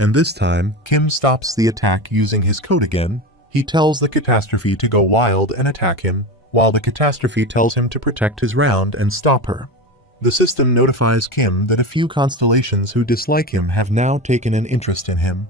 and this time, Kim stops the attack using his code again. He tells the catastrophe to go wild and attack him, while the catastrophe tells him to protect his round and stop her. The system notifies Kim that a few constellations who dislike him have now taken an interest in him.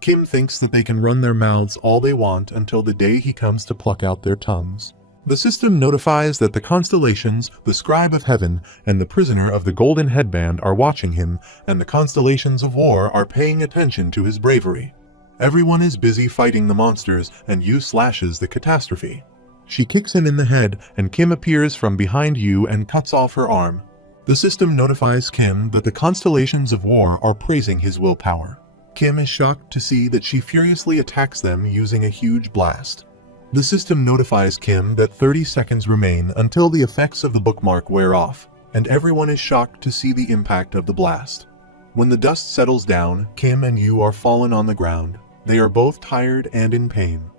Kim thinks that they can run their mouths all they want until the day he comes to pluck out their tongues. The system notifies that the constellations, the Scribe of Heaven, and the Prisoner of the Golden Headband are watching him, and the constellations of war are paying attention to his bravery. Everyone is busy fighting the monsters, and Yu slashes the catastrophe. She kicks him in the head, and Kim appears from behind Yu and cuts off her arm. The system notifies Kim that the constellations of war are praising his willpower. Kim is shocked to see that she furiously attacks them using a huge blast. The system notifies Kim that 30 seconds remain until the effects of the bookmark wear off, and everyone is shocked to see the impact of the blast. When the dust settles down, Kim and Yu are fallen on the ground. They are both tired and in pain.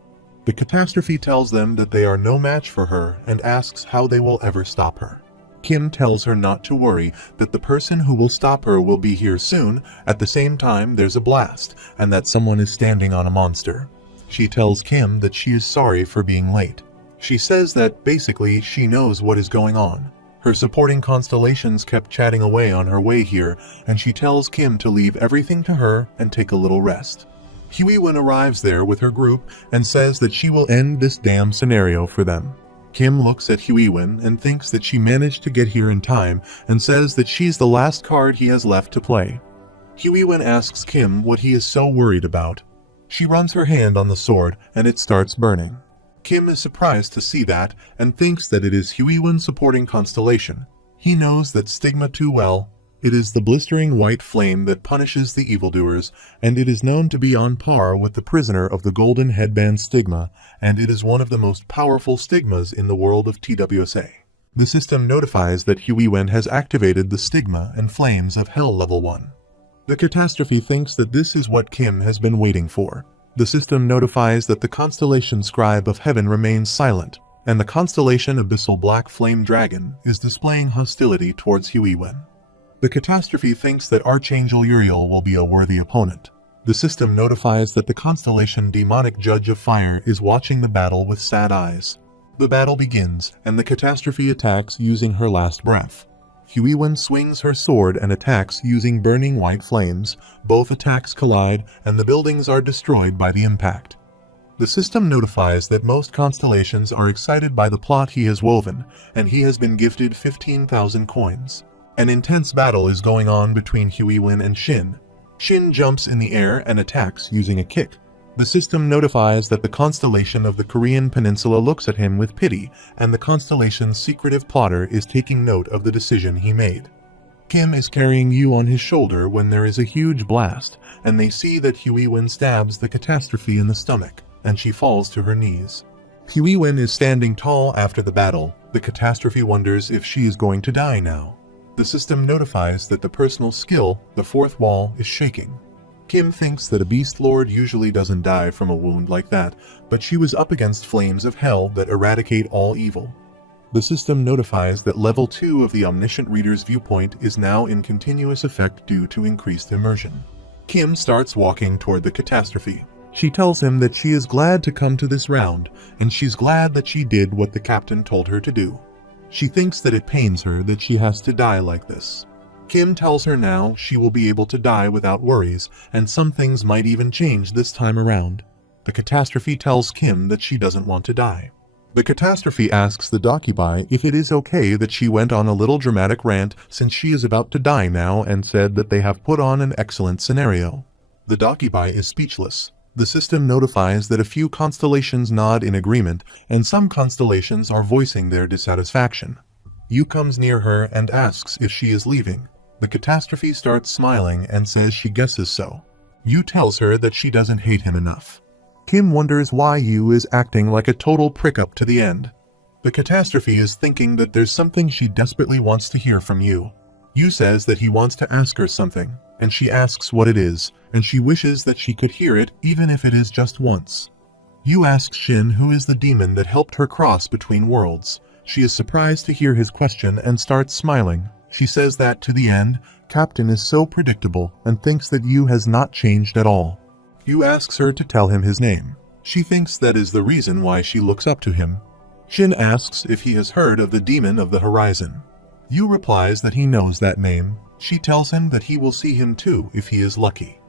The catastrophe tells them that they are no match for her and asks how they will ever stop her. Kim tells her not to worry, that the person who will stop her will be here soon. At the same time, there's a blast, and that someone is standing on a monster. She tells Kim that she is sorry for being late. She says that, basically, she knows what is going on. Her supporting constellations kept chatting away on her way here, and she tells Kim to leave everything to her and take a little rest. Huiwen arrives there with her group and says that she will end this damn scenario for them. Kim looks at Huiwen and thinks that she managed to get here in time and says that she's the last card he has left to play. Huiwen asks Kim what he is so worried about. She runs her hand on the sword and it starts burning. Kim is surprised to see that and thinks that it is Huiwen supporting Constellation. He knows that stigma too well. It is the blistering white flame that punishes the evildoers, and it is known to be on par with the Prisoner of the Golden Headband stigma, and it is one of the most powerful stigmas in the world of TWSA. The system notifies that Huiwen has activated the stigma and flames of Hell Level 1. The catastrophe thinks that this is what Kim has been waiting for. The system notifies that the constellation Scribe of Heaven remains silent, and the constellation Abyssal Black Flame Dragon is displaying hostility towards Huiwen. The catastrophe thinks that Archangel Uriel will be a worthy opponent. The system notifies that the constellation Demonic Judge of Fire is watching the battle with sad eyes. The battle begins, and the catastrophe attacks using her last breath. Huiwen swings her sword and attacks using burning white flames. Both attacks collide, and the buildings are destroyed by the impact. The system notifies that most constellations are excited by the plot he has woven, and he has been gifted 15,000 coins. An intense battle is going on between Huiwen and Shin. Shin jumps in the air and attacks using a kick. The system notifies that the constellation of the Korean Peninsula looks at him with pity, and the constellation's secretive plotter is taking note of the decision he made. Kim is carrying Yu on his shoulder when there is a huge blast, and they see that Huiwen stabs the catastrophe in the stomach, and she falls to her knees. Huiwen is standing tall after the battle. The catastrophe wonders if she is going to die now. The system notifies that the personal skill, the fourth wall, is shaking. Kim thinks that a Beast Lord usually doesn't die from a wound like that, but she was up against flames of hell that eradicate all evil. The system notifies that level 2 of the Omniscient Reader's viewpoint is now in continuous effect due to increased immersion. Kim starts walking toward the catastrophe. She tells him that she is glad to come to this round, and she's glad that she did what the captain told her to do. She thinks that it pains her that she has to die like this. Kim tells her now she will be able to die without worries, and some things might even change this time around. The catastrophe tells Kim that she doesn't want to die. The catastrophe asks the Docubai if it is okay that she went on a little dramatic rant since she is about to die now and said that they have put on an excellent scenario. The Docubai is speechless. The system notifies that a few constellations nod in agreement, and some constellations are voicing their dissatisfaction. Yu comes near her and asks if she is leaving. The catastrophe starts smiling and says she guesses so. Yu tells her that she doesn't hate him enough. Kim wonders why Yu is acting like a total prick up to the end. The catastrophe is thinking that there's something she desperately wants to hear from Yu. Yu says that he wants to ask her something, and she asks what it is, and she wishes that she could hear it even if it is just once. Yu asks Shin who is the demon that helped her cross between worlds. She is surprised to hear his question and starts smiling. She says that to the end, Captain is so predictable and thinks that Yu has not changed at all. Yu asks her to tell him his name. She thinks that is the reason why she looks up to him. Shin asks if he has heard of the Demon of the Horizon. Yu replies that he knows that name. She tells him that he will see him too if he is lucky.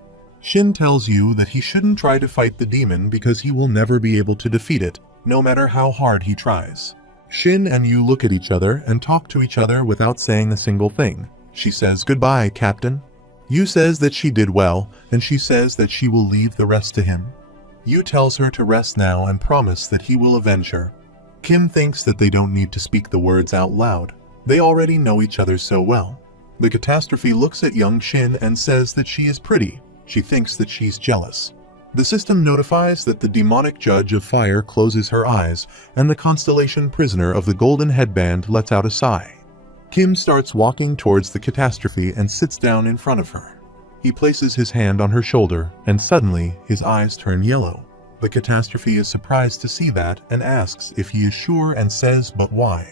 Shin tells Yu that he shouldn't try to fight the demon because he will never be able to defeat it, no matter how hard he tries. Shin and Yu look at each other and talk to each other without saying a single thing. She says, "Goodbye, Captain." Yu says that she did well, and she says that she will leave the rest to him. Yu tells her to rest now and promise that he will avenge her. Kim thinks that they don't need to speak the words out loud. They already know each other so well. The catastrophe looks at young Shin and says that she is pretty. She thinks that she's jealous. The system notifies that the demonic judge of fire closes her eyes, and the constellation prisoner of the golden headband lets out a sigh. Kim starts walking towards the catastrophe and sits down in front of her. He places his hand on her shoulder, and suddenly his eyes turn yellow. The catastrophe is surprised to see that and asks if he is sure and says, "But why?"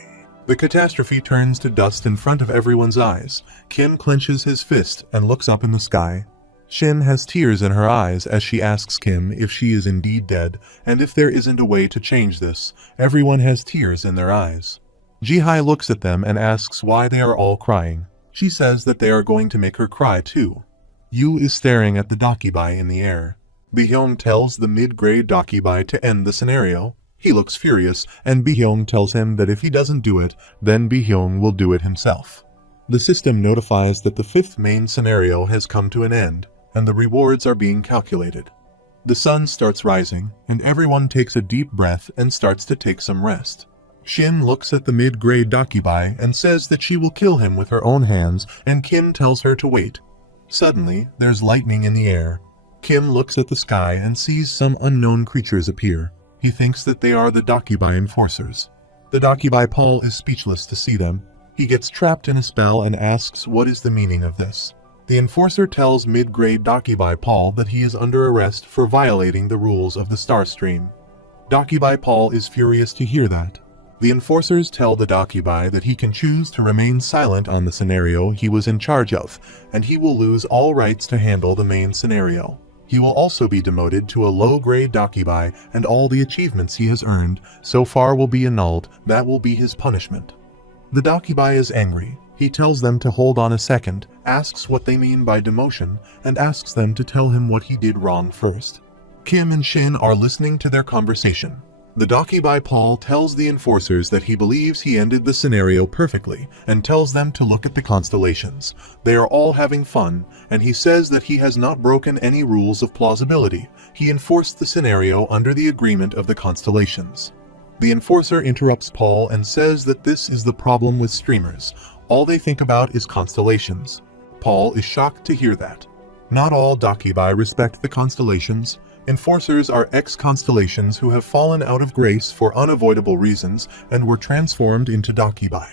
The catastrophe turns to dust in front of everyone's eyes. Kim clenches his fist and looks up in the sky. Shin has tears in her eyes as she asks Kim if she is indeed dead, and if there isn't a way to change this. Everyone has tears in their eyes. Jihai looks at them and asks why they are all crying. She says that they are going to make her cry too. Yu is staring at the Dakibai in the air. Bihyung tells the mid-grade Dakibai to end the scenario. He looks furious, and Bihyung tells him that if he doesn't do it, then Bihyung will do it himself. The system notifies that the fifth main scenario has come to an end, and the rewards are being calculated. The sun starts rising, and everyone takes a deep breath and starts to take some rest. Shin looks at the mid-grade Dakibai and says that she will kill him with her own hands, and Kim tells her to wait. Suddenly, there's lightning in the air. Kim looks at the sky and sees some unknown creatures appear. He thinks that they are the Dakibai enforcers. The Dakibai Paul is speechless to see them. He gets trapped in a spell and asks what is the meaning of this. The enforcer tells mid-grade Dakibai Paul that he is under arrest for violating the rules of the Star Stream. Dakibai Paul is furious to hear that. The enforcers tell the Dakibai that he can choose to remain silent on the scenario he was in charge of, and he will lose all rights to handle the main scenario. He will also be demoted to a low-grade Dakibai, and all the achievements he has earned so far will be annulled. That will be his punishment. The Dakibai is angry. He tells them to hold on a second, asks what they mean by demotion, and asks them to tell him what he did wrong first. Kim and Shin are listening to their conversation. The Dakibai Paul tells the enforcers that he believes he ended the scenario perfectly, and tells them to look at the constellations. They are all having fun, and he says that he has not broken any rules of plausibility. He enforced the scenario under the agreement of the constellations. The enforcer interrupts Paul and says that this is the problem with streamers. All they think about is constellations. Paul is shocked to hear that. Not all Dakibai respect the constellations. Enforcers are ex-constellations who have fallen out of grace for unavoidable reasons and were transformed into Dakibai.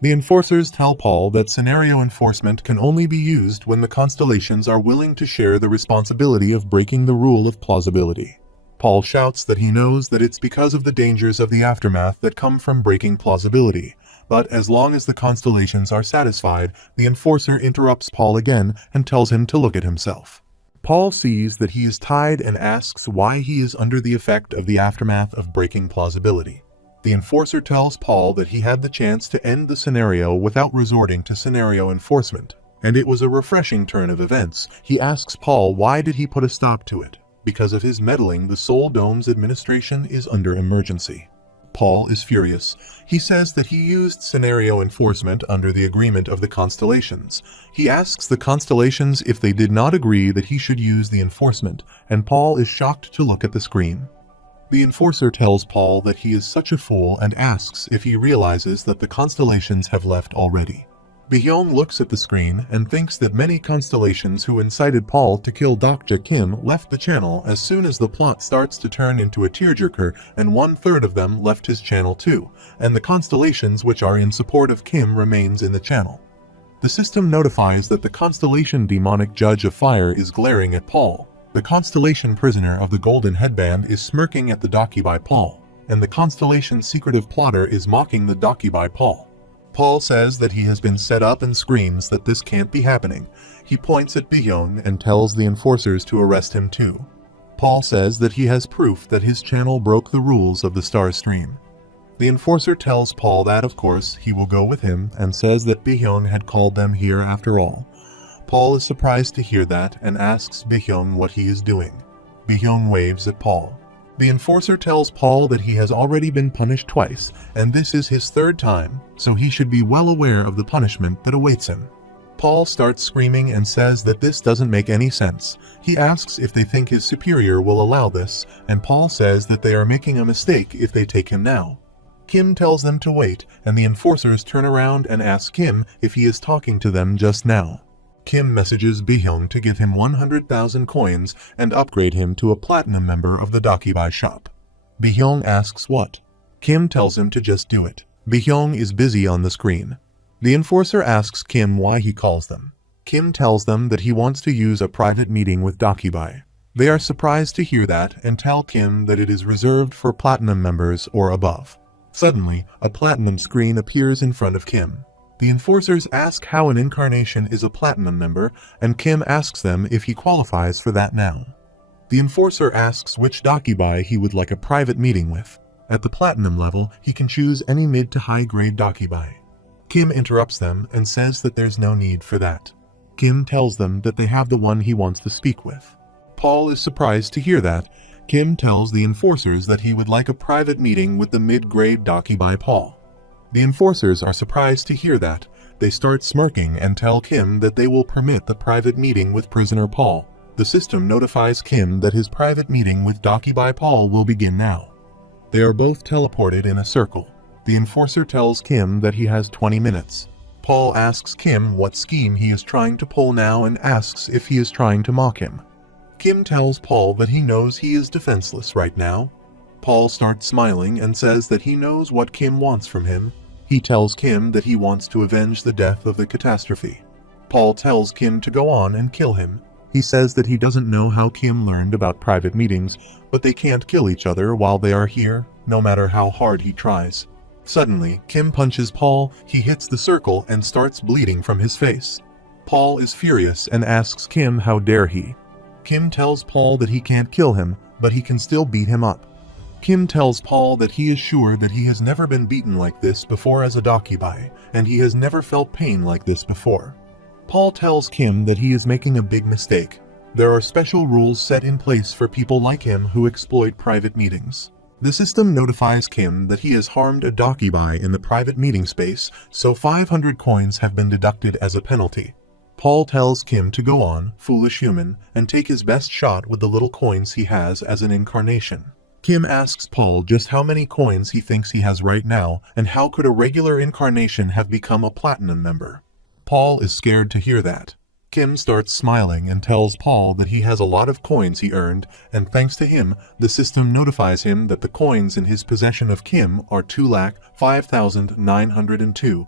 The enforcers tell Paul that scenario enforcement can only be used when the constellations are willing to share the responsibility of breaking the rule of plausibility. Paul shouts that he knows that it's because of the dangers of the aftermath that come from breaking plausibility. But as long as the constellations are satisfied, the enforcer interrupts Paul again and tells him to look at himself. Paul sees that he is tied and asks why he is under the effect of the aftermath of breaking plausibility. The enforcer tells Paul that he had the chance to end the scenario without resorting to scenario enforcement, and it was a refreshing turn of events. He asks Paul why did he put a stop to it. Because of his meddling, the Soul Dome's administration is under emergency. Paul is furious. He says that he used scenario enforcement under the agreement of the constellations. He asks the constellations if they did not agree that he should use the enforcement, and Paul is shocked to look at the screen. The enforcer tells Paul that he is such a fool and asks if he realizes that the constellations have left already. Bihyung looks at the screen and thinks that many constellations who incited Paul to kill Dr. Kim left the channel as soon as the plot starts to turn into a tearjerker, and 1/3 of them left his channel too, and the constellations which are in support of Kim remains in the channel. The system notifies that the constellation demonic judge of fire is glaring at Paul. The constellation prisoner of the golden headband is smirking at the Dakibai Paul, and the constellation secretive plotter is mocking the Dakibai Paul. Paul says that he has been set up and screams that this can't be happening. He points at Byung and tells the enforcers to arrest him too. Paul says that he has proof that his channel broke the rules of the star stream. The enforcer tells Paul that of course he will go with him and says that Byung had called them here after all. Paul is surprised to hear that and asks Byung what he is doing. Byung waves at Paul. The enforcer tells Paul that he has already been punished twice, and this is his third time, so he should be well aware of the punishment that awaits him. Paul starts screaming and says that this doesn't make any sense. He asks if they think his superior will allow this, and Paul says that they are making a mistake if they take him now. Kim tells them to wait, and the enforcers turn around and ask Kim if he is talking to them just now. Kim messages Byung to give him 100,000 coins and upgrade him to a platinum member of the Dakibai shop. Byung asks what. Kim tells him to just do it. Byung is busy on the screen. The enforcer asks Kim why he calls them. Kim tells them that he wants to use a private meeting with Dakibai. They are surprised to hear that and tell Kim that it is reserved for platinum members or above. Suddenly, a platinum screen appears in front of Kim. The enforcers ask how an incarnation is a platinum member, and Kim asks them if he qualifies for that now. The enforcer asks which Dakibai he would like a private meeting with. At the platinum level, he can choose any mid to high grade Dakibai. Kim interrupts them and says that there's no need for that. Kim tells them that they have the one he wants to speak with. Paul is surprised to hear that. Kim tells the enforcers that he would like a private meeting with the mid-grade Dakibai Paul. The enforcers are surprised to hear that. They start smirking and tell Kim that they will permit the private meeting with prisoner Paul. The system notifies Kim that his private meeting with Dakibai Paul will begin now. They are both teleported in a circle. The enforcer tells Kim that he has 20 minutes. Paul asks Kim what scheme he is trying to pull now and asks if he is trying to mock him. Kim tells Paul that he knows he is defenseless right now. Paul starts smiling and says that he knows what Kim wants from him. He tells Kim that he wants to avenge the death of the catastrophe. Paul tells Kim to go on and kill him. He says that he doesn't know how Kim learned about private meetings, but they can't kill each other while they are here, no matter how hard he tries. Suddenly, Kim punches Paul, he hits the circle and starts bleeding from his face. Paul is furious and asks Kim how dare he. Kim tells Paul that he can't kill him, but he can still beat him up. Kim tells Paul that he is sure that he has never been beaten like this before as a Dakibai, and he has never felt pain like this before. Paul tells Kim that he is making a big mistake. There are special rules set in place for people like him who exploit private meetings. The system notifies Kim that he has harmed a Dakibai in the private meeting space, so 500 coins have been deducted as a penalty. Paul tells Kim to go on, foolish human, and take his best shot with the little coins he has as an incarnation. Kim asks Paul just how many coins he thinks he has right now, and how could a regular incarnation have become a platinum member. Paul is scared to hear that. Kim starts smiling and tells Paul that he has a lot of coins he earned, and thanks to him, the system notifies him that the coins in his possession of Kim are 2,05,902.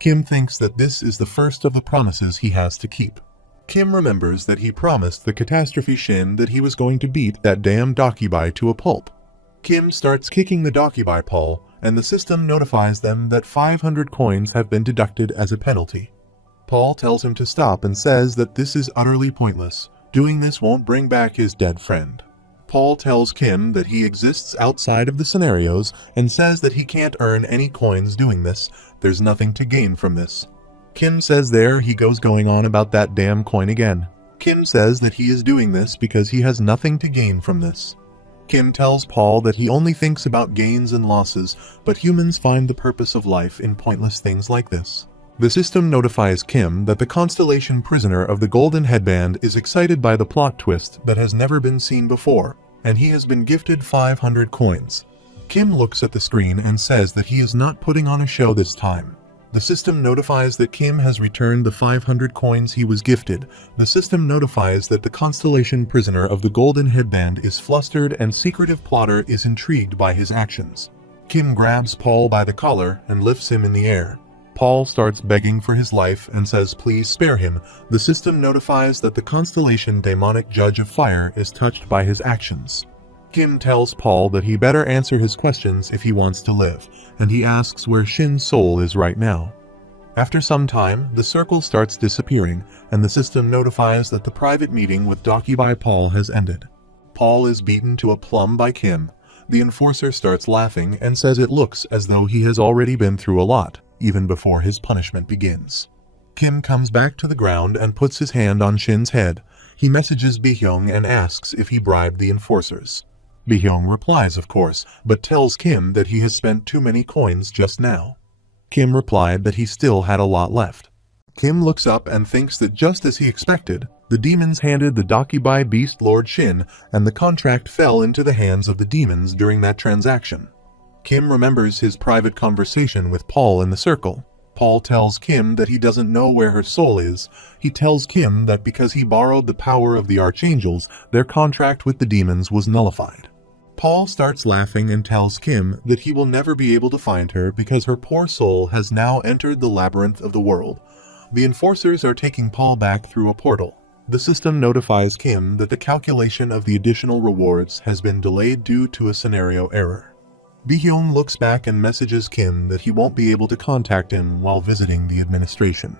Kim thinks that this is the first of the promises he has to keep. Kim remembers that he promised the Catastrophe Shin that he was going to beat that damn Dakibai to a pulp. Kim starts kicking the Dakibai Paul, and the system notifies them that 500 coins have been deducted as a penalty. Paul tells him to stop and says that this is utterly pointless. Doing this won't bring back his dead friend. Paul tells Kim that he exists outside of the scenarios and says that he can't earn any coins doing this. There's nothing to gain from this. Kim says there he goes going on about that damn coin again. Kim says that he is doing this because he has nothing to gain from this. Kim tells Paul that he only thinks about gains and losses, but humans find the purpose of life in pointless things like this. The system notifies Kim that the Constellation prisoner of the Golden Headband is excited by the plot twist that has never been seen before, and he has been gifted 500 coins. Kim looks at the screen and says that he is not putting on a show this time. The system notifies that Kim has returned the 500 coins he was gifted. The system notifies that the Constellation prisoner of the Golden Headband is flustered and secretive plotter is intrigued by his actions. Kim grabs Paul by the collar and lifts him in the air. Paul starts begging for his life and says please spare him. The system notifies that the Constellation demonic judge of fire is touched by his actions. Kim tells Paul that he better answer his questions if he wants to live, and he asks where Shin's soul is right now. After some time, the circle starts disappearing, and the system notifies that the private meeting with Docubai Paul has ended. Paul is beaten to a plum by Kim. The enforcer starts laughing and says it looks as though he has already been through a lot, even before his punishment begins. Kim comes back to the ground and puts his hand on Shin's head. He messages Bihyung and asks if he bribed the enforcers. Bihyung replies, of course, but tells Kim that he has spent too many coins just now. Kim replied that he still had a lot left. Kim looks up and thinks that just as he expected, the demons handed the Docubai Beast Lord Shin, and the contract fell into the hands of the demons during that transaction. Kim remembers his private conversation with Paul in the circle. Paul tells Kim that he doesn't know where her soul is. He tells Kim that because he borrowed the power of the archangels, their contract with the demons was nullified. Paul starts laughing and tells Kim that he will never be able to find her because her poor soul has now entered the labyrinth of the world. The enforcers are taking Paul back through a portal. The system notifies Kim that the calculation of the additional rewards has been delayed due to a scenario error. Bihyung looks back and messages Kim that he won't be able to contact him while visiting the administration.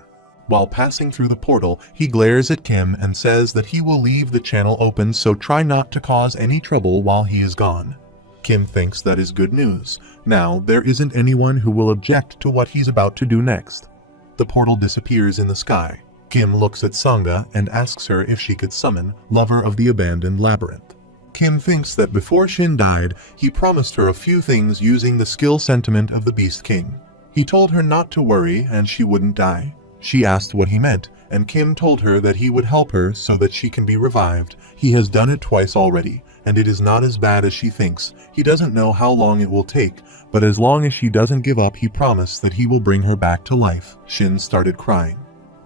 While passing through the portal, he glares at Kim and says that he will leave the channel open, so try not to cause any trouble while he is gone. Kim thinks that is good news. Now, there isn't anyone who will object to what he's about to do next. The portal disappears in the sky. Kim looks at Sangha and asks her if she could summon Lover of the Abandoned Labyrinth. Kim thinks that before Shin died, he promised her a few things using the skill sentiment of the Beast King. He told her not to worry and she wouldn't die. She asked what he meant, and Kim told her that he would help her so that she can be revived. He has done it twice already, and it is not as bad as she thinks. He doesn't know how long it will take, but as long as she doesn't give up, he promised that he will bring her back to life. Shin started crying.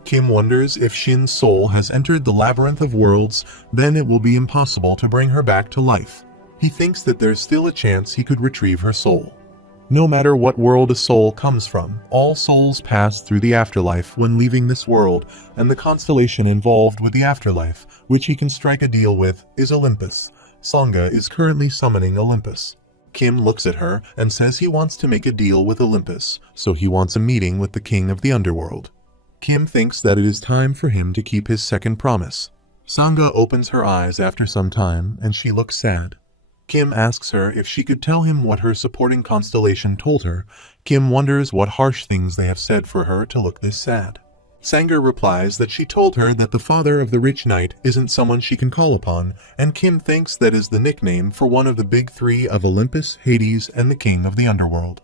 Kim wonders if Shin's soul has entered the labyrinth of worlds, then it will be impossible to bring her back to life. He thinks that there's still a chance he could retrieve her soul. No matter what world a soul comes from, all souls pass through the afterlife when leaving this world, and the constellation involved with the afterlife, which he can strike a deal with, is Olympus. Sangha is currently summoning Olympus. Kim looks at her and says he wants to make a deal with Olympus, so he wants a meeting with the king of the underworld. Kim thinks that it is time for him to keep his second promise. Sangha opens her eyes after some time, and she looks sad. Kim asks her if she could tell him what her supporting constellation told her. Kim wonders what harsh things they have said for her to look this sad. Sangha replies that she told her that the father of the rich knight isn't someone she can call upon, and Kim thinks that is the nickname for one of the big three of Olympus, Hades, and the king of the underworld.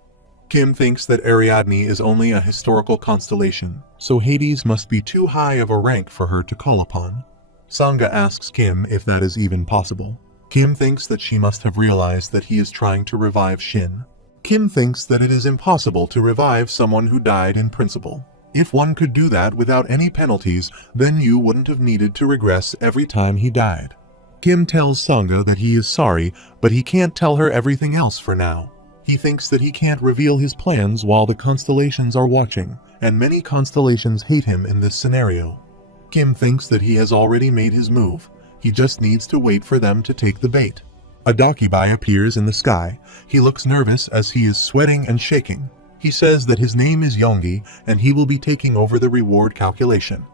Kim thinks that Ariadne is only a historical constellation, so Hades must be too high of a rank for her to call upon. Sangha asks Kim if that is even possible. Kim thinks that she must have realized that he is trying to revive Shin. Kim thinks that it is impossible to revive someone who died in principle. If one could do that without any penalties, then you wouldn't have needed to regress every time he died. Kim tells Sangha that he is sorry, but he can't tell her everything else for now. He thinks that he can't reveal his plans while the constellations are watching, and many constellations hate him in this scenario. Kim thinks that he has already made his move. He just needs to wait for them to take the bait. A Docubai appears in the sky. He looks nervous as he is sweating and shaking. He says that his name is Yongi and he will be taking over the reward calculation.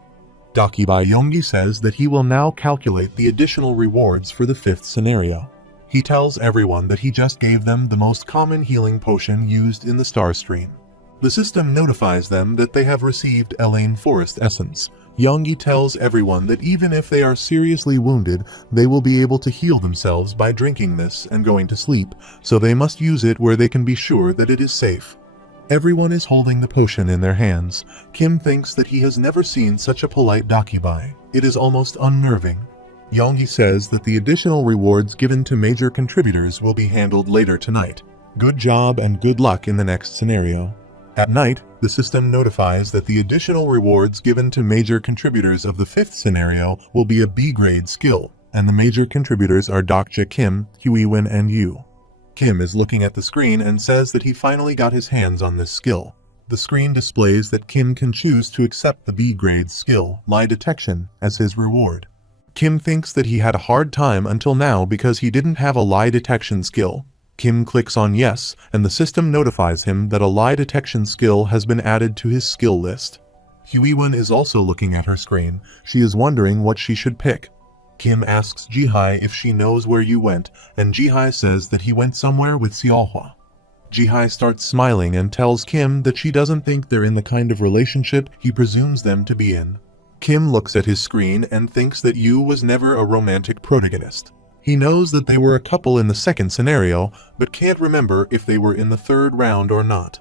Docubai Yongi says that he will now calculate the additional rewards for the fifth scenario. He tells everyone that he just gave them the most common healing potion used in the star stream. The system notifies them that they have received Elaine Forest Essence. Yongi tells everyone that even if they are seriously wounded, they will be able to heal themselves by drinking this and going to sleep, so they must use it where they can be sure that it is safe. Everyone is holding the potion in their hands. Kim thinks that he has never seen such a polite Docubai. It is almost unnerving. Yongi says that the additional rewards given to major contributors will be handled later tonight. Good job and good luck in the next scenario. At night, the system notifies that the additional rewards given to major contributors of the fifth scenario will be a B-grade skill, and the major contributors are Dokja Kim, Huiwen, and Yu. Kim is looking at the screen and says that he finally got his hands on this skill. The screen displays that Kim can choose to accept the B-grade skill, Lie Detection, as his reward. Kim thinks that he had a hard time until now because he didn't have a lie detection skill. Kim clicks on yes, and the system notifies him that a lie detection skill has been added to his skill list. Huiwen is also looking at her screen. She is wondering what she should pick. Kim asks Jihai if she knows where you went, and Jihai says that he went somewhere with Xiaohua. Jihai starts smiling and tells Kim that she doesn't think they're in the kind of relationship he presumes them to be in. Kim looks at his screen and thinks that Yu was never a romantic protagonist. He knows that they were a couple in the second scenario, but can't remember if they were in the third round or not.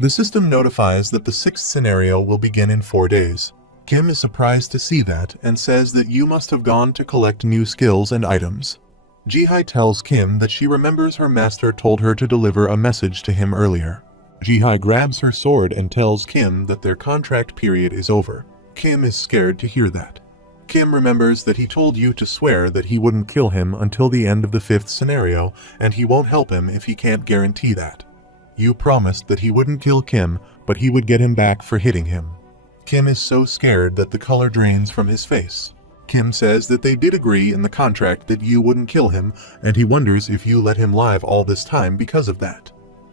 The system notifies that the sixth scenario will begin in 4 days. Kim is surprised to see that and says that Yu must have gone to collect new skills and items. Jihai tells Kim that she remembers her master told her to deliver a message to him earlier. Jihai grabs her sword and tells Kim that their contract period is over. Kim is scared to hear that. Kim remembers that he told Yu to swear that he wouldn't kill him until the end of the 5th scenario, and he won't help him if he can't guarantee that. Yu promised that he wouldn't kill Kim, but he would get him back for hitting him. Kim is so scared that the color drains from his face. Kim says that they did agree in the contract that Yu wouldn't kill him, and he wonders if Yu let him live all this time because of that.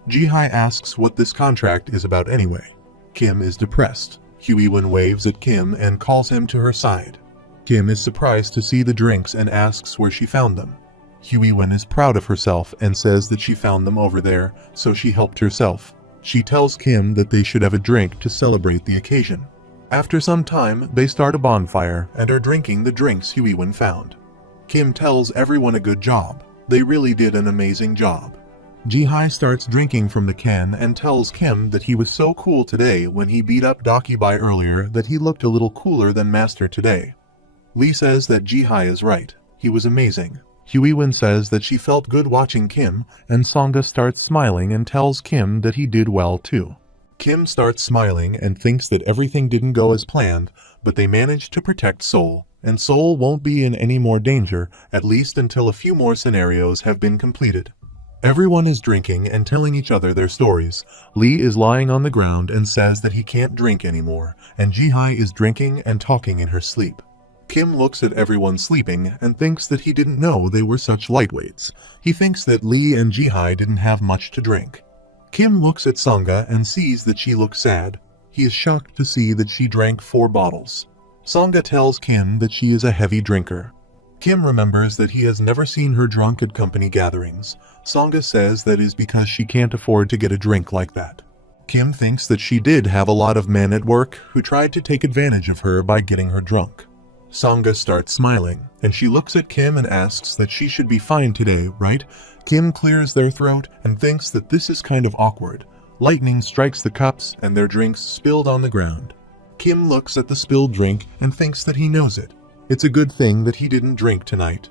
Jihai asks what this contract is about anyway. Kim is depressed. Huiwen waves at Kim and calls him to her side. Kim is surprised to see the drinks and asks where she found them. Huiwen is proud of herself and says that she found them over there, so she helped herself. She tells Kim that they should have a drink to celebrate the occasion. After some time, they start a bonfire and are drinking the drinks Huiwen found. Kim tells everyone a good job. They really did an amazing job. Jihai starts drinking from the can and tells Kim that he was so cool today when he beat up Dakibai earlier that he looked a little cooler than Master today. Lee says that Jihai is right. He was amazing. Huiwen says that she felt good watching Kim, and Sangha starts smiling and tells Kim that he did well too. Kim starts smiling and thinks that everything didn't go as planned, but they managed to protect Soul, and Soul won't be in any more danger, at least until a few more scenarios have been completed. Everyone is drinking and telling each other their stories. Lee is lying on the ground and says that he can't drink anymore, and Jihai is drinking and talking in her sleep. Kim looks at everyone sleeping and thinks that he didn't know they were such lightweights. He thinks that Lee and Jihai didn't have much to drink. Kim looks at Sangha and sees that she looks sad. He is shocked to see that she drank 4 bottles. Sangha tells Kim that she is a heavy drinker. Kim remembers that he has never seen her drunk at company gatherings. Sangha says that is because she can't afford to get a drink like that. Kim thinks that she did have a lot of men at work who tried to take advantage of her by getting her drunk. Sangha starts smiling, and she looks at Kim and asks that she should be fine today, right? Kim clears their throat and thinks that this is kind of awkward. Lightning strikes the cups and their drinks spilled on the ground. Kim looks at the spilled drink and thinks that he knows it. It's a good thing that he didn't drink tonight.